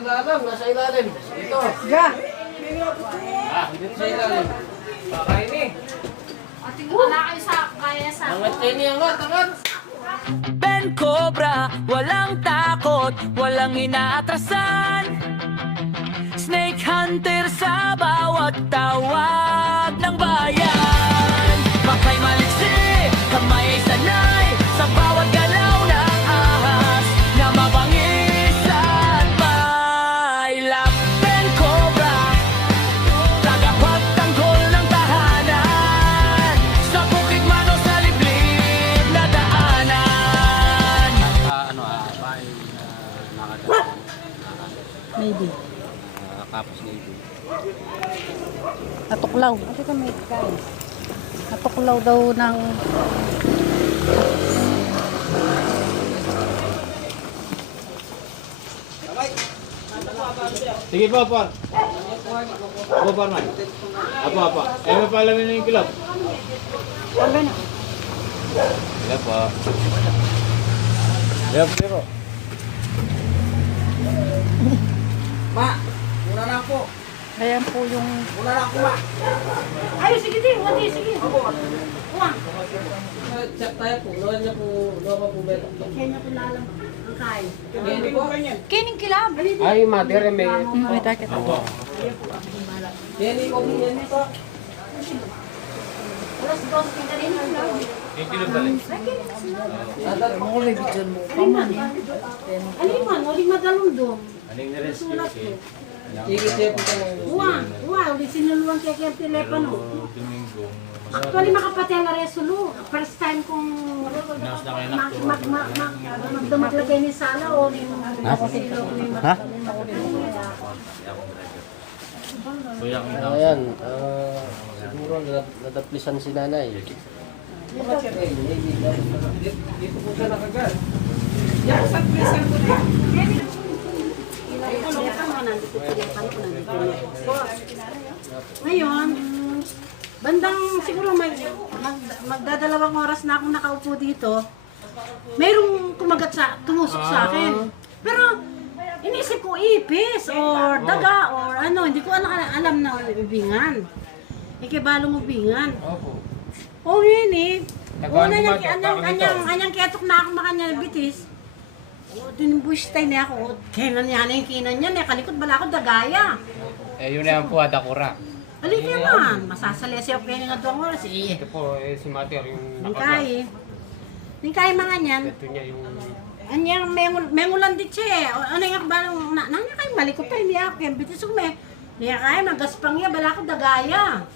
nag-aalam, nasa ilalim. Ito. Ja. Dito sa ilalim. Pakain eh. Ating wala kayo sa kaya sa Angat kayo niya, angat. Ben Cobra, walang takot, walang inaatrasan. Snake Hunter sa bawat tawag ng bayan. Makay maliksi, kamay ay sanay sa bawat galaw ng ahas na mabangis at may lap. Ben Cobra, tagapagtanggol ng tahanan sa bukid man o sa liblib na daanan. Maybe. Kapos na ito. Natuklaw. Ate ka may kain. Natuklaw daw ng... Sige po, par. Apo, par man. Apa. Eh, may palamin na yung kilap. Sabi na. Sige po. Sige po. Ma, muna na ako. Ayan po yung... Muna na ako, ma. Ay, sige din, wati, sige. Uwang. Check tayo po. Loan niya po. Loan pa po beto. Kaya ko lalam ang kain. Hindi po. Kining kilab. Ay, mother, may... May takit. Yan ko po yan ito. Alas 2 kita rin. Makulay bidyan mo. Aliman, uling madalundong. Aning na-rescue kay Sige, check po tayo. Uwang, uling sinuluan kaya kaya telepono. Domingo. Actually, makapatay na resolo. First time kong magdumatlagay ni Sala o ni Ha? Ayan, siguro nadaplisan si nanay. Dito po siya nakagat. Ngayon, bandang siguro magdadalawang oras na akong nakaupo dito, mayroong tumusok sa akin. Pero inisip ko ipis or daga or ano, hindi ko alam na ubingan. Ikibalong ubingan. O yun eh. Una anyang ketok na ako makanya bitis. O dinimbush tayo niya ako. Kainan niya na yung kinan niya. Kalikot bala ako dagaya. Eh, yun na yan po, Adakura. Alin naman, masasali siya kaya nga doon oras. Ito po, si Mater, yung Ningkay. Ningkay mga niyan. Ito niya yung... Anyang mengulan dit siya. Ano nga ba nanya kay malikot tayo niya ako. Kaya bitis ko may. Niya kaya magaspang niya bala ako dagaya.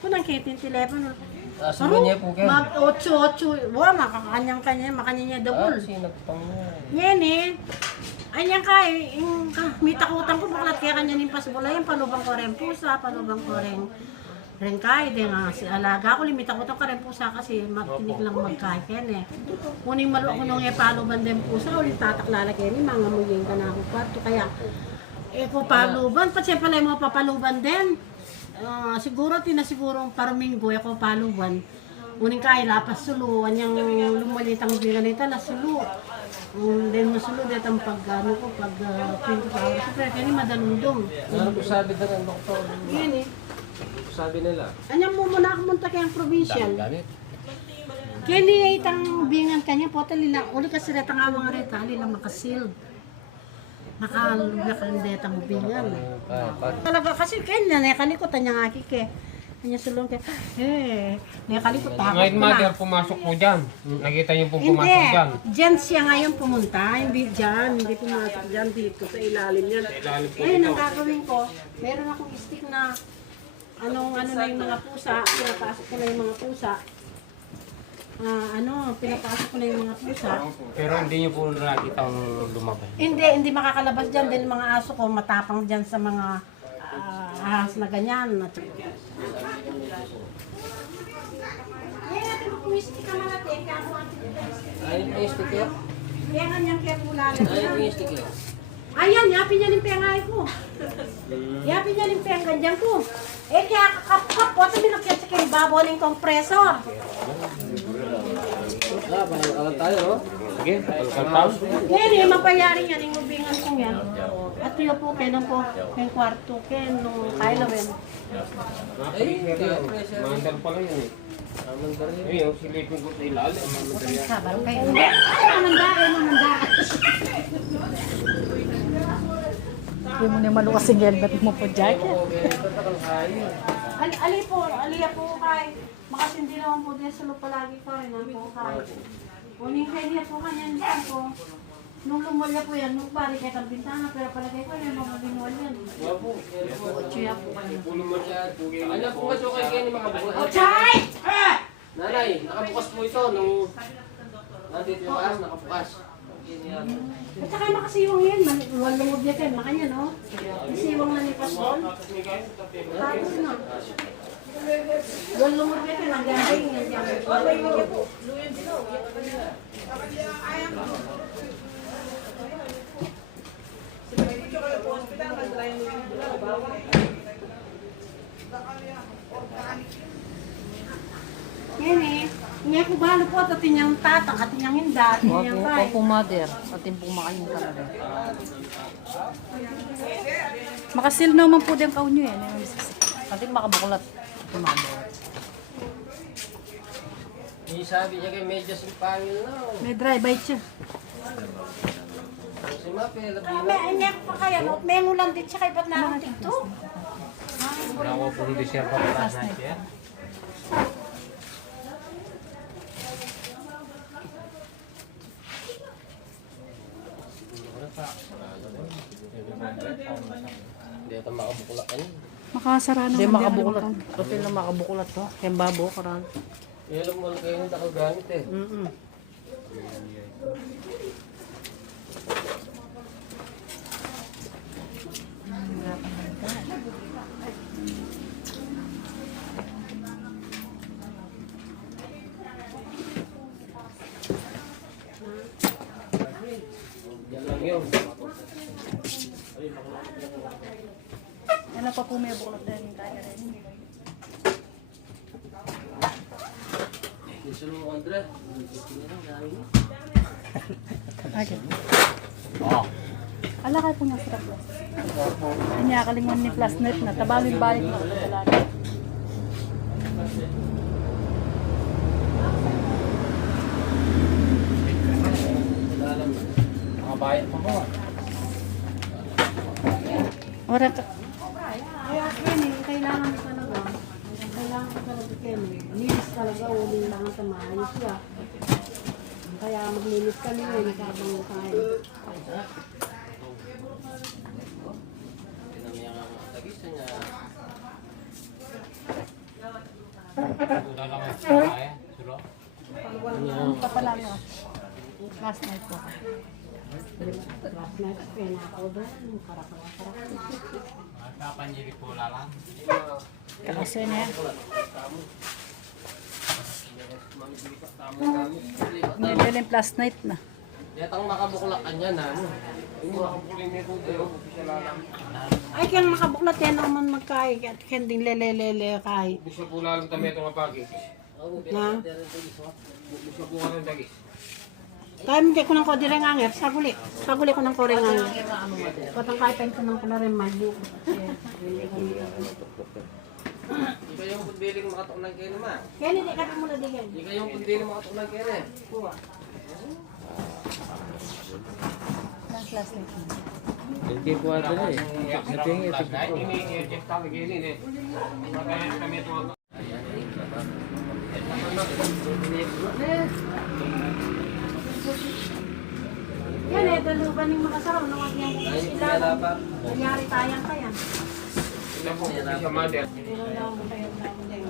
Kunang kitin telepono. Asubo niya po kayo. Mag 8-8. Wala, makakanya niya double. Sinagpang niya. Yan eh. Ayan kay, may takutan ko baklat kaya kanya ning pasbola yan, palubang ko rin pusa, palubang ko rin kay, di nga si alaga ko, limita ko ka rin pusa kasi matinig lang magkay yan eh. Kuning malo ako nung paluban din pusa, ulit tataklala kaya ni mga muyeng ka na ako kwarto, kaya ko paluban, pati siya pala mo papaluban din. Siguro tinasigurong parminggo ako paluban. Uning kay lapas sulu, anyang lumalitang bigan nito na sulu. Then masulod at ang pag 24 hours. Pero kaya ni madalundong. Ano po sabi na ng doktor? Yan eh. Ano po sabi nila? Anyang mo muna ako munta kayang provincial. Gamit. Kaya ni itang bingan kanya po talila. Uli kasi reta nga mga reta. Alila makasil. Nakalugya ka rin reta mo bingan. Talaga kasi kaya niya nakalikot niya nga kike. Kanya sulong kaya. Nakalikot ako. Ngayon, Mater, pumasok po dyan. Nakita niyo po pumasok Hindi. dyan. Diyan siya ngayon pumunta. Hindi dyan. Hindi pumasok dyan dito sa ilalim yan. Ngayon, ang gagawin ko, meron akong stick na ano na yung mga pusa. Pinapasok ko na yung mga pusa. Pinapasok ko na yung mga pusa. Pero hindi niyo po nakita ang lumabas. Hindi makakalabas dyan. Dahil mga aso ko matapang dyan sa mga ahas na ganyan. Ngayon natin kung stick ka natin. Ayun po yung stick yun? Kaya kanyang kaya pulalan. Ayun po yung stick yun? Ayan, yapin niya ng pengay ko. Yapin niya ng pengay ganyan ko. Kaya kakapkap po, sabi nagkatsa kayo babaw ng kompresor. Parang tayo, no? Sige, kalkal. Ngayon, mapayari yan, yung ubingan kong yan. At yun po, kailan po, yung kwarto, kaya nung kailawen. Mandal pala yun eh. Yung silipin ko sa ilalim. Mandal yan. Sabar kayo. Mamanda. Hindi mo na malukas si Gelbert mo po jacket. Aliya po kay, makasindi naman po din sa lupa lagi ko rin, po kay. Uning kay niya po kanya niyan po. Nung lumulya po yan, nung pari kahit ang bintana, pero palagay ko yan, mamabinual yan. Chiya po kanya. Ano po ba kayo kayo ni mga bukas? Oh, Chay! Nanay, nakabukas po ito nung nandito yung aras, nakabukas. At saka yung makasiwang yan, manuwal lumod niya kayo, makanya no? Isiwang na ni Pasol. Tapos na. Wal lumod niya kayo, nagagay nga dyan. Yan eh. Ngayon ko balo po at tinyang tatang at tinyang hinda at tinyang kay. Opo, mother. At yung pumakain talaga. Makasil naman po din kaun nyo yan. Pati makabukulat. Tumabaw. Sabi niya kay medyas yung pangil na. May dry bite siya. Si Mape, labi May ngayon pa kaya, no? May ngulan din siya kay ba't narating to? Wala ko pong desire pa pala na siya. Hindi ito makabukulak ka niya. Makasara naman. Hindi din makabukulat. ang Kasi lang makabukulat to. Kaya babo, karan. Kaya alam mo kayo yung nakagamit eh. Yan lang yun. Ano pa po may bukulat din. Kaya rin. Gusto mo, Andre? Okay. Ala kayo po nga sa plus. Kanya kalingon ni plus net na. Tabalin balik na. Talaga. Makabayad pa ko. Ora ka. Kaya yun eh, kailangan ko talaga. Kailangan ko talaga Ken. Linis talaga, uling lang sa maayos siya. Kaya maglinis kami ngayon, habang tayo. Wala lang ako kaya. Suro. Papalala. Last night po. Last night, pena ako doon. Karak-karak. Kapanjili po lang. Kasi na yan. Nilalin plus night na. Yatang makabukulak ka niya na. Yung makapulin nito tayo. Ay, kaya makabuklat yan naman magkay. At kending lele-lele kay. Gusto po lang kami ito nga pagi. Na? Gusto po nga ng dagis. Kaya hindi ko ng kodire nga ngayap. Saguli. Saguli ko ng kore nga ngayap. Patang kaipan ko ng kularin magbu. Hindi kayong pagbiling makatuunag kayo naman. Kaya hindi ka muna digay. Hindi kayong pagbiling makatuunag kayo rin. Last night na. Hindi po ata na eh. Natingin. Last night, ini-eject tayo gilin eh. Kaya kami ito nga. Yan eh, daluban yung makasaraw. Nawag yan kung Ay, sila. wala pa. Nangyari tayang kaya. Sila po sa mother. Wala mo kayo na ako din.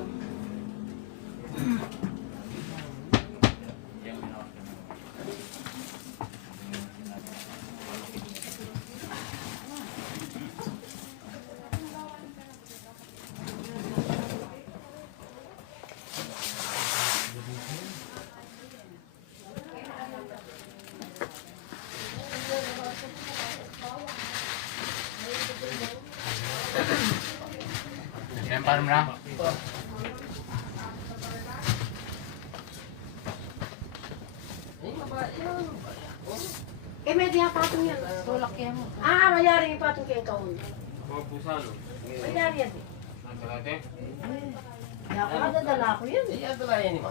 Yan pa naman. Ay, babae yan. ipatong yan. Tulak yan mo. Mayari ipatong kaya kaon. Mga pusa, no? Mayari yan. Nasa lahat eh. Hindi ako madadala ko yan. Hindi yan talaga yan, ma.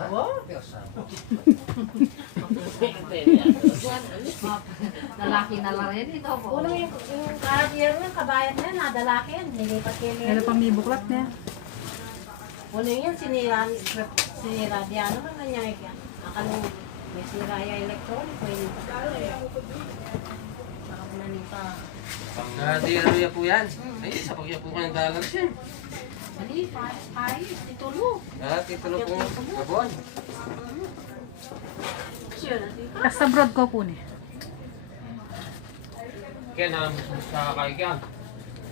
Lalaki na lang rin ito po. Unang yung carrier ng kabayan na yan, nadalakin. Nilipat kayo Ano niya. pang may buklat niya? Unang yan, sinira diyan naman nangyay yan. Akalong may sira yung electronic, may nito. Baka nanita. Nadiro niya po yan. Ay, sa pagya po kanyang dalag siya. Mali, ayos, titulo. Titulo po kabuan. Siya na, di ba? Nasa abroad ko po niya. Kaya namusmus sa kakaigan.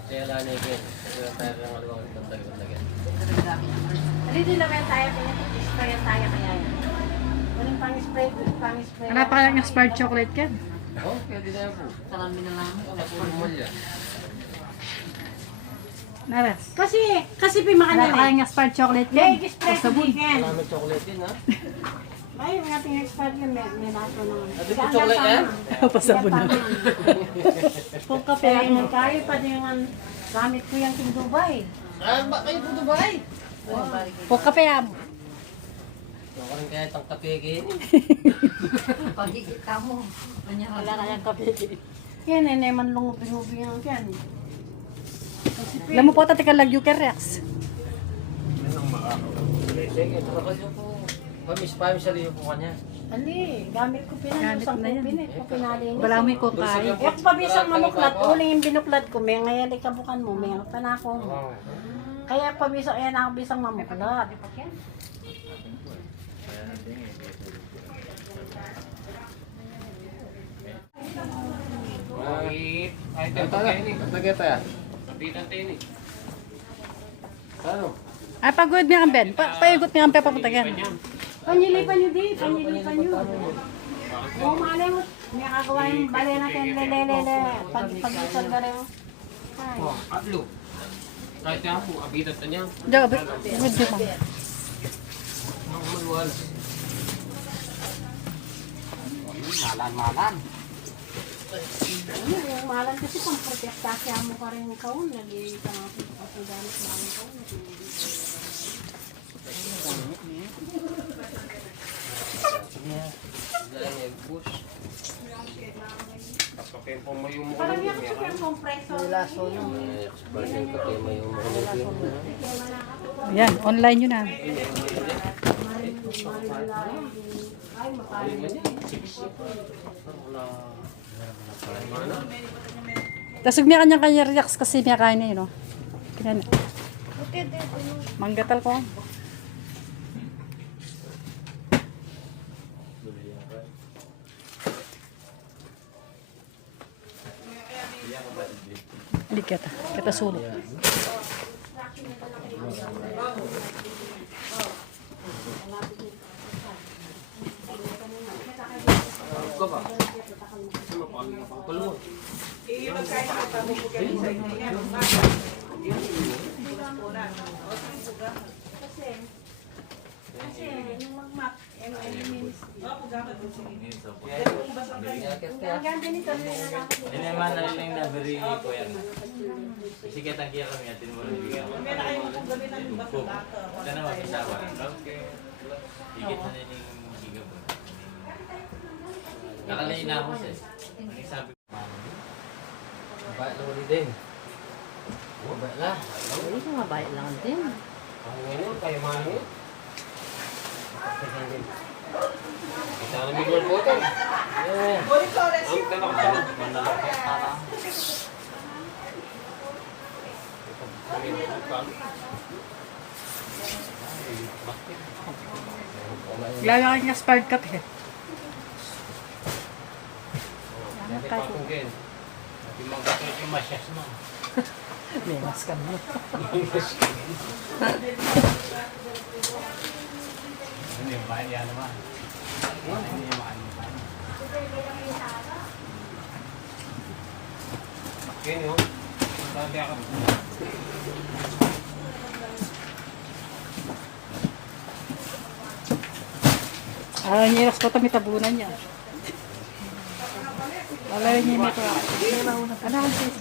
Kaya lang na yun. Kaya tayo lang alawang itong Hindi din naman tayo, spray tayo kaya yan. Walang pang-spray, pang-spray. Ano pa kayang expired chocolate yan? Oh, pwede na yan po. Karami na lang. Wala po naman yan. Naras. Kasi Ano pimakan pa yan eh. kayang expired chocolate May yan? express Sabon. yan. Wala may chocolate din, ha? Ay, yung ating expert yun, may nato naman. Ano po chocolate yan? Pasabon na. Kung kape yung kayo, pati yung gamit ko yung King Dubai. Ba kayo po Dubai? Po kape mo. Huwag ka rin kaya itang kape kayo. Pagkikita mo. Wala kayang kape. Yan, man lungo-binubi yung yan. Alam mo po, tatika lagyo kay Rex. Sige, tulakal niyo po. Pamis sa liyo po kanya. Ali, gamit ko pinanusang na ko yan. pinit ko pinalinis. Wala mo yung kain. Eh, pabisang mamuklat, uling yung binuklat ko, may ngayon ikabukan mo, may panako mo. Kaya pabisang, ayan ako bisang mamuklat. Ay, ito kayo ni. Nagkita yan. Sabitan tayo ni. Ano? Ay, pagod niya ang Ben. Paigot niya ang pepaputagan. Panyilipan nyo di, panyilipan nyo. Oo, malay mo, may kagawa yung bali natin, lelelele, pag-isal ka rin. Ay. Oh, atlo. Kahit yan po, abitan ta niya. Diyo, medyo pa. Ang maluwal. Malan. Ano, yung malan kasi pang protektasya mo ka rin ikaw, nag-iita nga po kasi gamit malan ko. Dahil bush. Kapapempo mo yung mukha Parang mo. yung super compressor. Expert yung kape may umukulog yun. Yan, online yun na. Ay, makalim. Tapos may kanya Rex kasi may kain na yun, no? Kinan. Manggatal ko. Hindi kita sulok. Ka ba? Mapagin na pangkulong. Kasi, nung mag-map, means. Ang ganda nito, nilalakad. Ini man na lang na beri ko yan. Kasi kita kaya kami atin mo rin bigyan. Sana mag-isawa. Okay. Higit na rin yung higa mo. Nakalain na ako siya. Ang sabi ko. Ba't lang din? Ba't lang? Hindi ko mabait lang din. Ang ngayon, kayo mani. Kita na may po ito. Ang tanong-tanong. Manalaki para. Lalo kang expired kape. Patungkin. Yung mga gato yung masyas mo. Lemas ka mo. Ano yung bahay yan naman. Ano yung maano pa. Makin yun. Sabi ako. Ah, nyiras ko ito, may tabunan niya. Wala rin yung ito. Ano ang sis?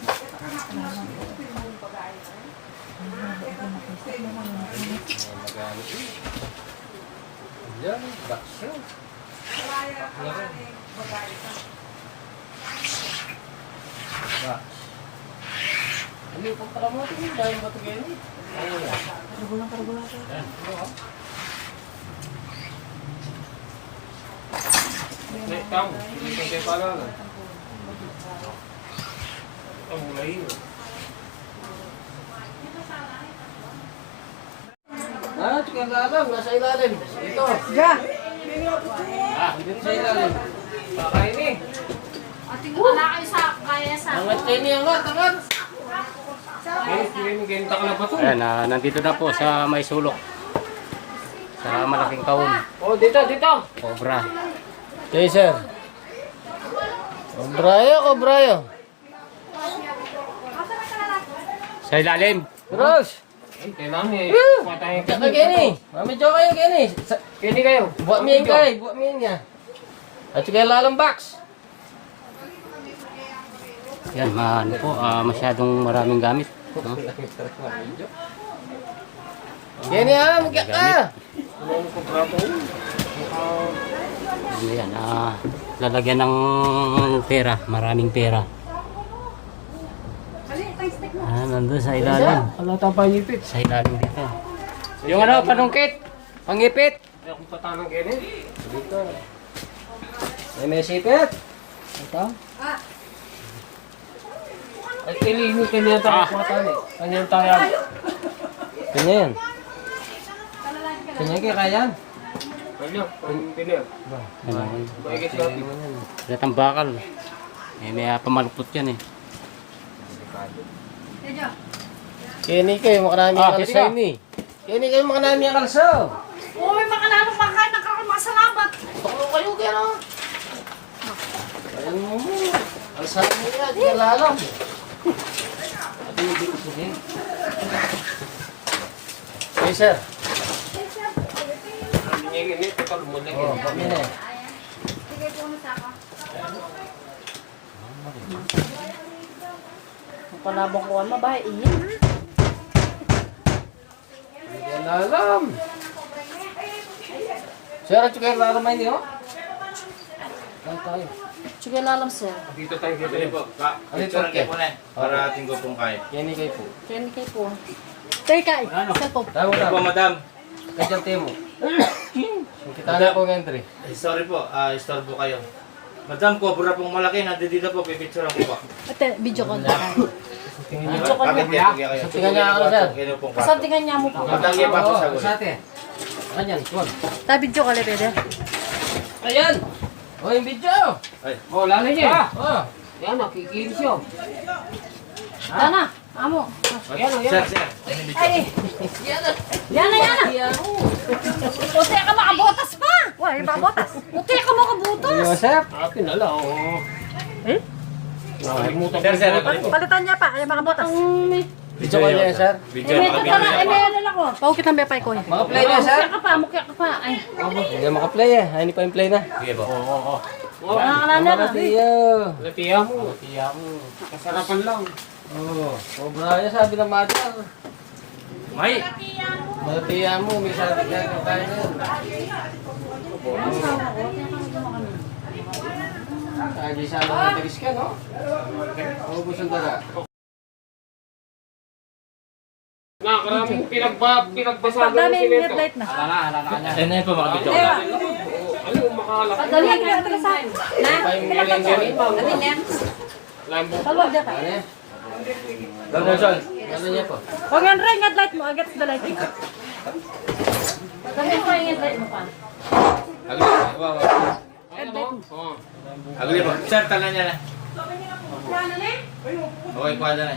Yan, bakso. Ano yung pagkakamote mo? Dahil ba ito ganyan? Ikaw, hindi kayo pala na. Ang mulay yun. Ah, tsaka alam, nasa ilalim. Ito. Yeah. Dito sa ilalim. Pakain eh. Angat kayo niya, angat. Ganita ka na ba ito? Ayan, nandito na po sa may sulok. Sa malaking kaon. Oh, dito. Cobra. Okay, sir. Cobrayo. Sa ilalim. Rose! Kailangan eh. Patayin ka. Kaka Kenny! Mami Jo kayo, Kenny! Kini kayo. Buat miyan niya. At saka lalang box. Yan, ano po, masyadong maraming gamit. No? Kenny magkak ka! Ano yan, lalagyan ng pera, maraming pera. Nandun sa ilalim. Ano ito pa ngipit? Sa ilalim dito. Yung ano, panungkit, pangipit. Ay, akong patanang kini. Dito. May sipit. Ito. Ay, ilini kanya tayo patan eh. Kanyang tayo. Ganyan. Ganyan kaya yan. Kanya, ang pinir. Ano, Maigit natin. datang bakal. May pamalupot yan eh. Kenny kayo, makarami ang Kenny kalso ka. ini. Kenny kayo, makarami ang kalso. Uy, makalalong makain ng kakamasalabot. Tulong kayo kaya no. Ayan mo. Kalsa mo yan, kaya lalang. Okay, sir. Hindi niya ini, total mo lang Oh, yun. kami na eh. Panabong ko ang mabahay. Iyan. Kaya lalang. Sir, at kaya lalang may niyo? Kaya tayo. Sige lalam sir. Dito tayo kita Pwede eh. po. Picture kayo po na para ating gupong kayo. Kenny kayo po. Kenny kayo po. Teka, cellphone. Tayo Pwede na. po, madam. Kaya dyan tayo mo. Kita na po ng entry. Sorry po, store po kayo. Madam, cobra pong malaki. Nandito po, pipicturean ko po. Ate, video call na tayo. Video call niya. Kayo. Tingnan niya ako, sir. Kayo pong kwarto. Saan tingnan niya mo po? Madam, yan pa po sa Sa atin. Kanyan, kuwan. Ta video call pwede. Ayan! O, yung video! Oh, lalo niya. Oh! Yan, nakikilis yun. Tana, amo. Yan, Sir, sir. Ay. Yan na. Puti ka makabotas pa. Wala, makabotas. Puti ka makabotas. Joseph! Akin na lang. Oh. Eh? Nakalimutan Sir, ko. sir. Palitan niya pa, ay makabotas. Video ko niya, sir. Video Eh, na may tala, meron ako. Pawkit ng bepay ko. Maka-play na, sir. Mukya ka pa. Ay, Hindi maka-play eh. Ay, hindi pa yung play na. Sige po. nakakalala na. Tiyo! Latiya mo. Kasarapan lang. Oh, sobra yan sabi ng mother. May. Matiya mo, may sabi ka kaya yan. Sabi sana matalis ka, no? Ubus ang daga. Nakakaraming pinagbasado Pagdami ng yung simento. headlight na. Ayun na yun po, mga video ko. Ano yung makalaki? Dali ka na sa akin. Na? Pa yung galing galing. Dali na. Lambo. Talwag dyan ka. Ano yan? Dalmo, John. Ano niya po? Huwag yan ring headlight mo. Agad sa light. Dali ko yung headlight mo pa. Ano? Oh. Agli po. Sir, talan niya na. Okay, kuha na.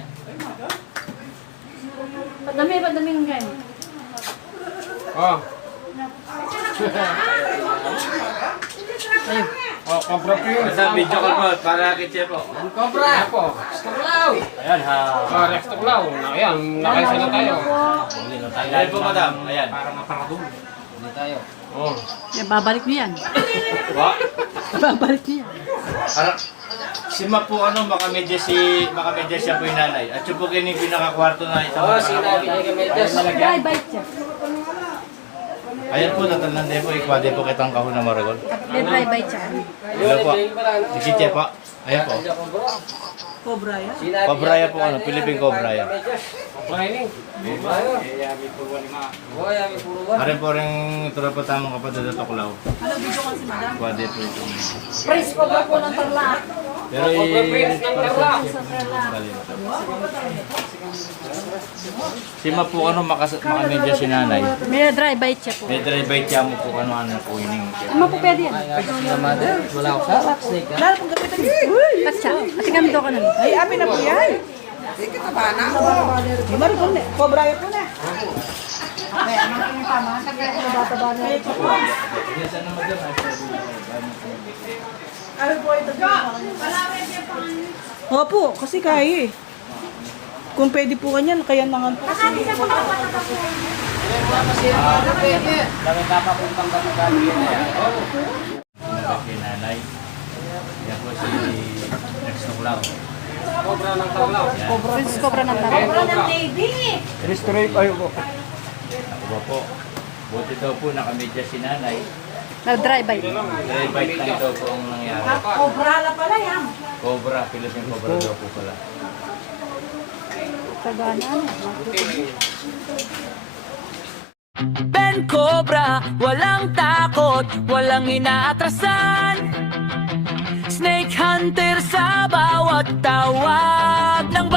Padami yung game. Oh. Oh, cobra po yun. Basta video ko po, para kitche po. Cobra! Ako. Tuklaw! Ayan ha. Ah, Rex Tuklaw. Ayan, nakaisa na tayo. Ayun po, madam. Ayan. Para maparadong. Hindi tayo. Oh. Babalik niyo yan. Wa? Babalik niyo yan. Para. Si Ma po makamedya siya po yung nanay. At siya po yung pinakakwarto na isang Oo, sinabi niya kay Medyas. Dry bite siya. Ayan po, tatalande po, ikwade po kitang kahon na maragol. Dry bite siya. Hello po. Si Chiche po. Ayan po. Cobra yan. Cobraya po Philippine Cobraya. Arin po rin tulad po tamang kapatid na Toklaw. Ano, video ko si madam? Ikwade po itong... Prince ko ba po ng tarlac? Pero si Ma po makamedya si nanay. May dry bite siya po. May dry bite siya mo po ano po ining. Ama po pwede yan. Wala akong sarap, snake ha? Lalo pong gabi tayo. Katsa. Kasi kami daw ka namin. Ay, amin na po yan. Sige, katabana ako. Di marunong na. Cobra yan po na. Opo, kasi kaya eh. Kung pwede po kanyan, kaya naman po. Si nanay. Yan po si Rex Toklaw. Cobra ng Tawlaw. Prince Cobra ng tarlac. Ako po. Buti daw po nakamedya si nanay. Nag-dry bite. Dry bite lang daw po ang nangyari. Cobra la pala yan. Cobra, Philippine Cobra daw po pala. Sagana. Ben Cobra, walang takot, walang inaatrasan. Snake Hunter sa bawat tawag ng